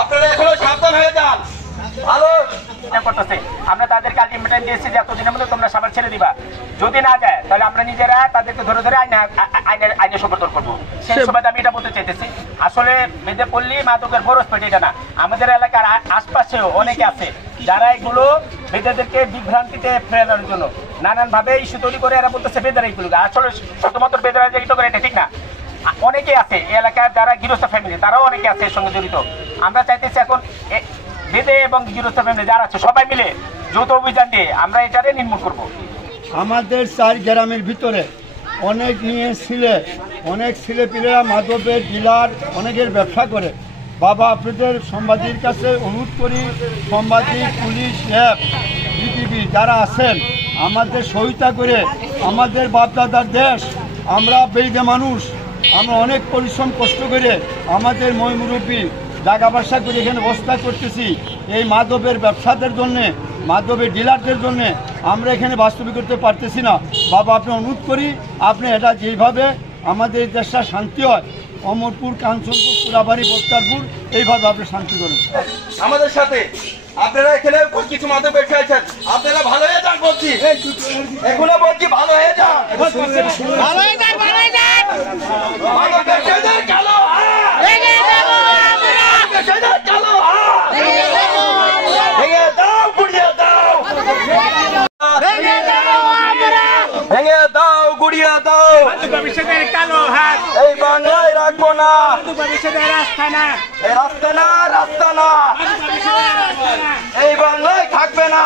আপনারা এখনো সাবধান হয়ে যান। ভালো করতেছে আমরা তাদেরকে আলটিমেটাম দিয়েছি যে এতদিনের মধ্যে তোমরা সাবার ছেড়ে দিবা, যদি না যায় তাহলে আমরা নিজেরা তাদেরকে ধরে ধরে আইনে সমর্থন করবো। সেই সময় আমি এটা বলতে চাইতেছি, আসলে বেঁধে পড়লি মাদকের বড় স্পেট এটা না, আমাদের এলাকার আশপাশেও অনেকে আছে যারা এগুলো বেদেদেরকে বিভ্রান্তিতে ফেরানোর জন্য নানান ভাবে ইস্যু তৈরি করে এরা বলতেছে বেদেরা এইগুলো, আসলে শুধুমাত্র বেদেরা যে করে এটা ঠিক না। অনেকে আছে এই এলাকার যারা গৃহস্থ ফ্যামিলি তারাও অনেকে আছে এর সঙ্গে জড়িত। আমরা চাইতেছি এখন বেদে এবং গৃহস্থ ফ্যামিলি যারা আছে সবাই মিলে যৌথ অভিযান দিয়ে আমরা এটারে নির্মূল করব। আমাদের 4 গ্রামের ভিতরে অনেক অনেক ছেলেপিলেরা মাদকের ডিলার অনেকের ব্যবসা করে। বাবা আপনাদের সাংবাদিক কাছে অনুরোধ করি, সাংবাদিক, পুলিশ, র্যাব, বিটিভি যারা আছেন আমাদের সহায়তা করে, আমাদের বাপদাদার দেশ, আমরা বেদে মানুষ, আমরা অনেক পরিশ্রম কষ্ট করে আমাদের মই মুরব্বী জায়গা বাসা করে এখানে অবস্থা করতেছি। এই মাদকের ব্যবসাদের জন্যে, মাদকের ডিলারদের জন্যে আমরা এখানে বাস্তবিক করতে পারতেছি না। বাবা আপনি অনুরোধ করি, আপনি এটা যেভাবে আমাদের দেশটা শান্তি হয়, অমরপুর, কাঞ্চনপুর, পুরাবাড়ি, বস্তারপুর, এইভাবে আপনি শান্তি করুন। আমাদের সাথে আপনারা এখানে কিছু মাদক ব্যবসা আছেন, আপনারা ভালো হয়ে যান বলছি, এখনো বলছি ভালো হয়ে যান, মাদক ব্যবসায়ীদের কালো হাত, ব্যবসায়ীদের কালো হাত, ভেঙে দাও, গুড়িয়ে দাও, ভেঙে দাও, গুড়িয়ে দাও, কালো হাত এই বাংলায় রাখবো না, রাস্তা না, রাস্তা না, রাস্তা না, এই বাংলায় থাকবে না।